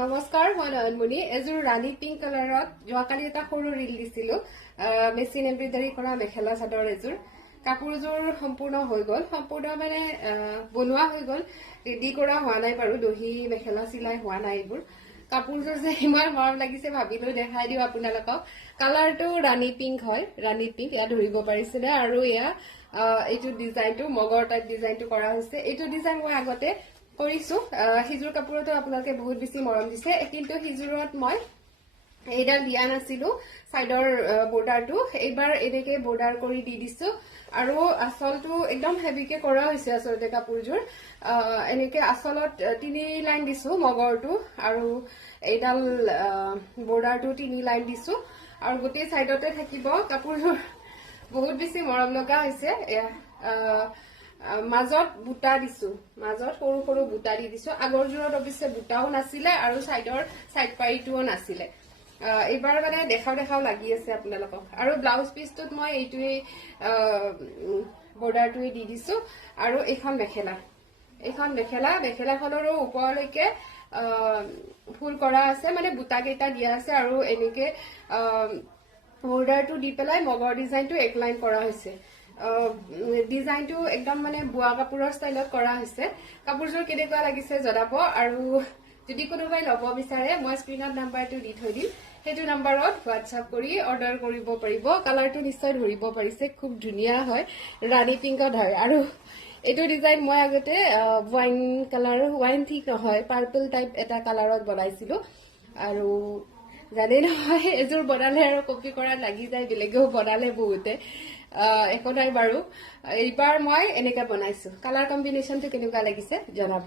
নমস্কাৰ মই নয়নমণি এজোৰ ৰাণী পিংক কালাৰত যোৱাকালি এটা সৰু ৰিল দিছিলো মেচিন এমব্ৰইডাৰী কৰা মেখেলা চাদৰ এজোৰ কাপোৰযোৰ সম্পূৰ্ণ হৈ গল সম্পূৰ্ণ মানে বনোৱা হৈ গল ৰেডি কৰা হোৱা নাই বাৰু দহি মেখেলা চিলাই হোৱা নাই এইবোৰ কাপোৰযোৰ যে ইমান মৰম লাগিছে ভাবিলো দেখাই দিও আপোনালোকক কালাৰটো ৰাণী পিংক হয় ৰাণী পিংক ইয়া ধৰিব পাৰিছিলে আৰু ইয়া এইটো ডিজাইনটো মগৰ টাইপ ডিজাইনটো কৰা হৈছে এইটো ডিজাইন মই আগতে কৰিছো হিজুৰ কাপোৰটো আপোনালোকে বহুত বেছি মৰম দিছে কিন্তু হিজুৰত মই এইডাল দিয়া নাছিলো সাইডৰ বৰ্ডাৰটো এইবাৰ এনেকে বৰ্ডাৰ কৰি দি দিছো আৰু আসলটো একদম হেভিকে কৰা হৈছে আসলতে কাপোৰযোৰ এনেকে আসলত 3 লাইন দিছো মগৰটো আৰু এইডাল বৰ্ডাৰটো 3 লাইন দিছো আৰু গোটেই সাইডতে থাকিব কাপোৰযোৰ বহুত বেছি মৰম লগা হৈছে মাজত বুটা দিছো মাজত সৰু সৰু বুটা দি দিছো আগৰ জোৰত অৱশ্যে বুটাও নাছিলে আৰু সাইডৰ সাইড পাইটোও নাছিলে এইবাৰ মানে দেখাও লাগি আছে আপোনালোকক আৰু ব্লাউজ পিসটোত মই এইটোই বৰ্ডাৰটোই দি দিছো আৰু এইখন মেখেলাখনৰো ওপৰলৈকে ফুল কৰা আছে মানে বুটা কেইটা দিয়া আছে আৰু এনেকে বৰ্ডাৰটো দি পেলাই মগৰ ডিজাইনটো এক লাইন কৰা হৈছে ডিজাইনটো একদম মানে বুৱা কাপোৰৰ ষ্টাইলত কৰা হৈছে কাপোৰযোৰ কেনেকুৱা লাগিছে জনাব আৰু যদি কোনোবাই লব বিচাৰে মই স্ক্ৰিনত নাম্বাৰটো দি থৈ দিম সেইটো নাম্বাৰত হোৱাটছআপ কৰি অৰ্ডাৰ কৰিব পাৰিব কালাৰটো নিশ্চয় ধৰিব পাৰিছে খুব ধুনীয়া হয় ৰাণী পিংকত হয় আৰু এইটো ডিজাইন মই আগতে ওয়াইন কালাৰ ওয়াইন ঠিক নহয় পাৰ্পল টাইপ এটা কালাৰত বনাইছিলো আৰু জানে নহয় এজোৰ বনালে আৰু কপি কৰাত লাগি যায় বেলেগেও বনালে বহুতে একো নাই বাৰু এইবাৰ মই এনেকা বনাইছো কালাৰ কম্বিনেশনটো কেনেকুৱা লাগিছে জনাব